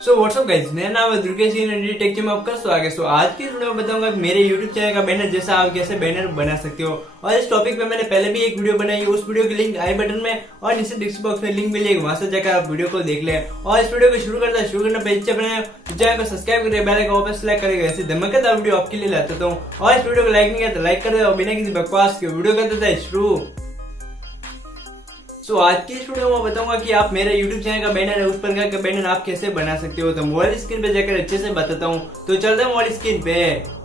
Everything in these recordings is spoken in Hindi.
सो व्हाट्सअप गाइस, मेरा नाम है दुर्गेश टेक में आपका स्वागत है। आज की वीडियो में बताऊंगा कि मेरे YouTube चैनल का बैनर जैसा आप कैसे बैनर बना सकते हो। और इस टॉपिक पे मैंने पहले भी एक वीडियो बनाई है, उस वीडियो की लिंक आई बटन में और नीचे डिस्क्रिप्शन बॉक्स में लिंक मिलेगी, वहां से जाकर आप वीडियो को देख ले। और इस वीडियो को शुरू करना पहले चैनल को सब्सक्राइब करें, बेल आइकन पर सेलेक्ट करेंगे। ऐसे धमाकेदार वीडियो आपके लिए लाता हूँ। और इस वीडियो को लाइक नहीं किया तो लाइक कर दे और बिना किसी बकवास के वीडियो कर देता है शुरू। तो आज की इस वीडियो में बताऊंगा कि आप मेरा YouTube चैनल का बैनर है, उस प्रकार का बैनर आप कैसे बना सकते हो। तो मोबाइल स्क्रीन पे जाकर अच्छे से बताता हूँ। तो चलते हैं मोबाइल स्क्रीन पे।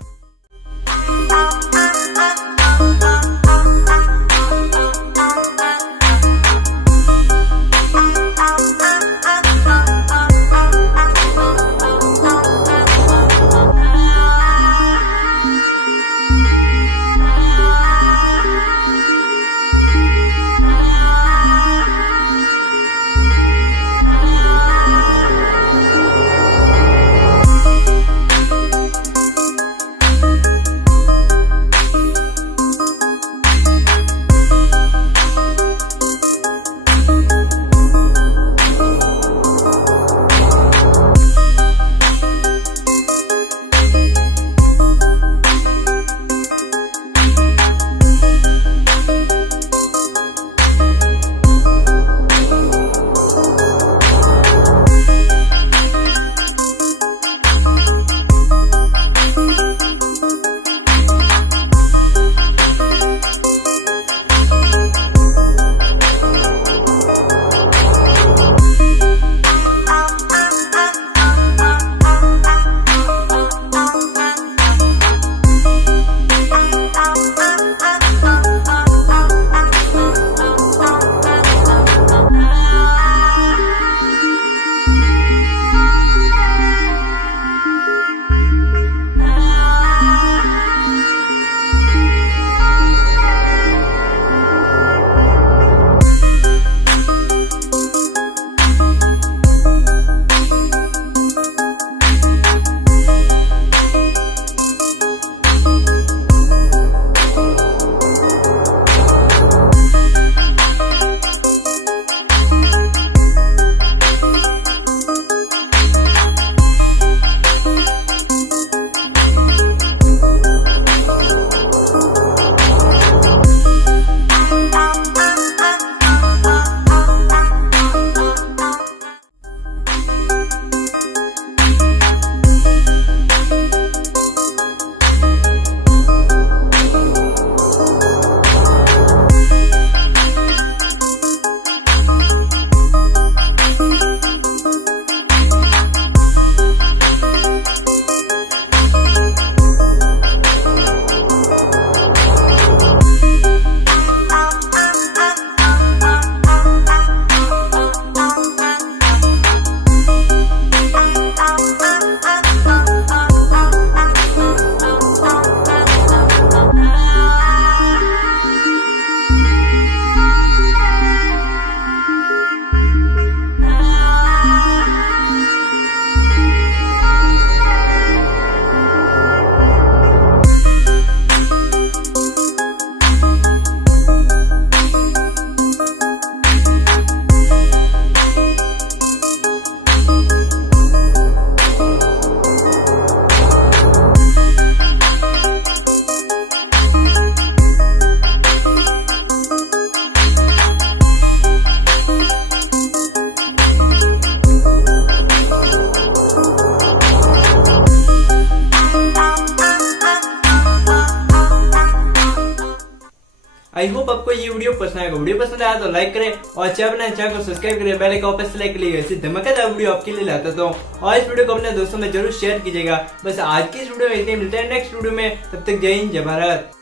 आई होप आपको ये वीडियो पसंद आएगा। वीडियो पसंद आया तो लाइक करें और चैनल को सब्सक्राइब करें, बेल आइकन पर सेलेक्ट करिएगा। ऐसी धमाकेदार वीडियो आपके लिए लाता हूँ। और इस वीडियो को अपने दोस्तों में जरूर शेयर कीजिएगा। बस आज की इस वीडियो में इतने, मिलते हैं नेक्स्ट वीडियो में। तब तक जय हिंद, जय भारत।